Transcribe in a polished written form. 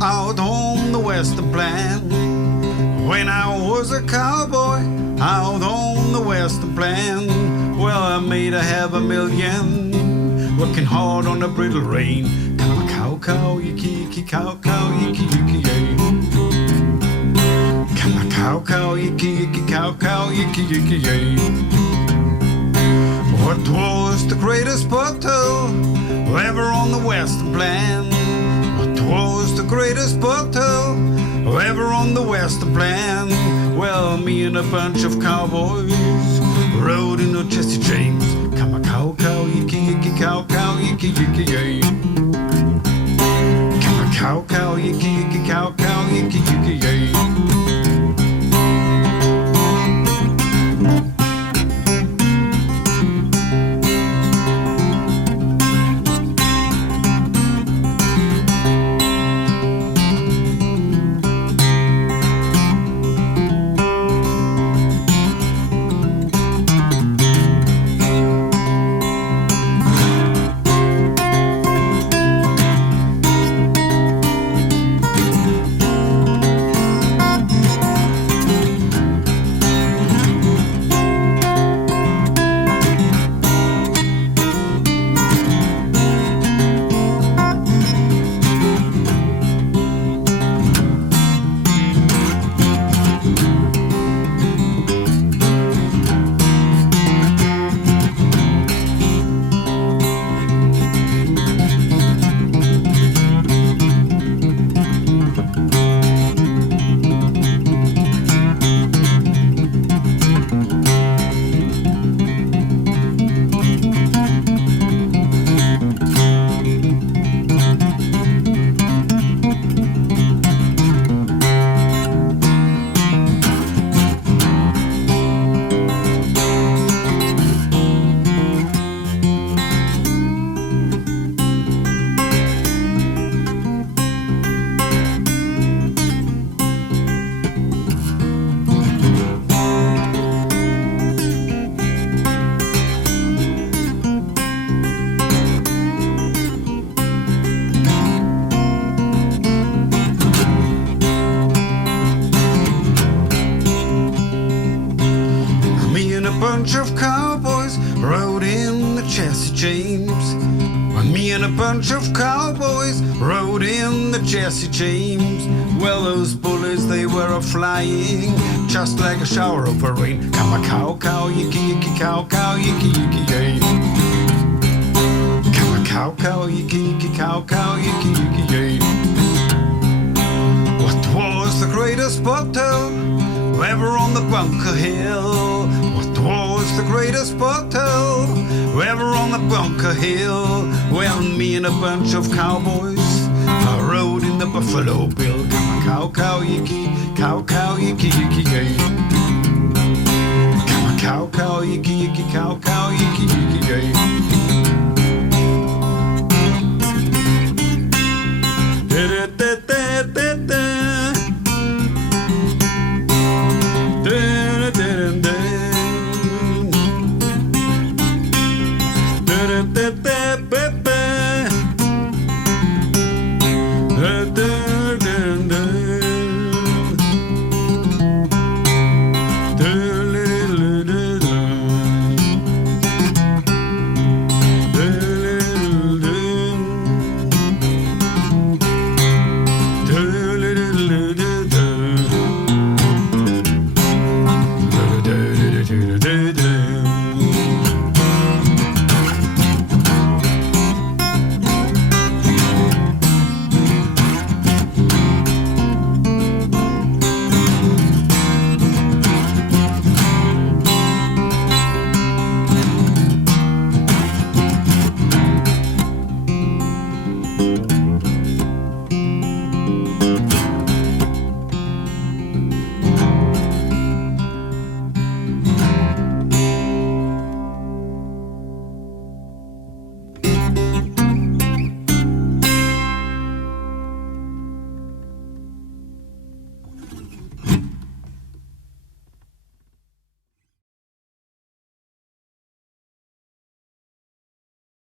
out on the western plain. When I was a cowboy out on the western plain, well, I made a half a million working hard on the brittle rain. Come a cow cow yiki yiki cow cow yiki yiki yay. Come a cow cow yiki yiki cow cow yiki yiki yay. What was the greatest bottle ever on the western plain? What was the greatest bottle ever on the western plain? Well, me and a bunch of cowboys rode in a Jesse James. Come a cow cow yiki yiki cow cow yiki yiki yay. Come a cow cow yiki yiki cow cow yiki yiki yay. Of cowboys rode in the Jesse James. When me and a bunch of cowboys rode in the Jesse James, well, those bullets, they were a-flying just like a shower of rain. Come a cow cow yiki yiki cow cow yiki yiki yay. Come a cow cow yiki yiki cow cow yiki yiki yay. What was the greatest bottle ever on the Bunker Hill? What was the greatest bottle ever on the Bunker Hill? Well, me and a bunch of cowboys I rode in the Buffalo Bill. Come a cow cow yiki yiki yay. Come a cow cow yiki yiki cow cow yiki yiki.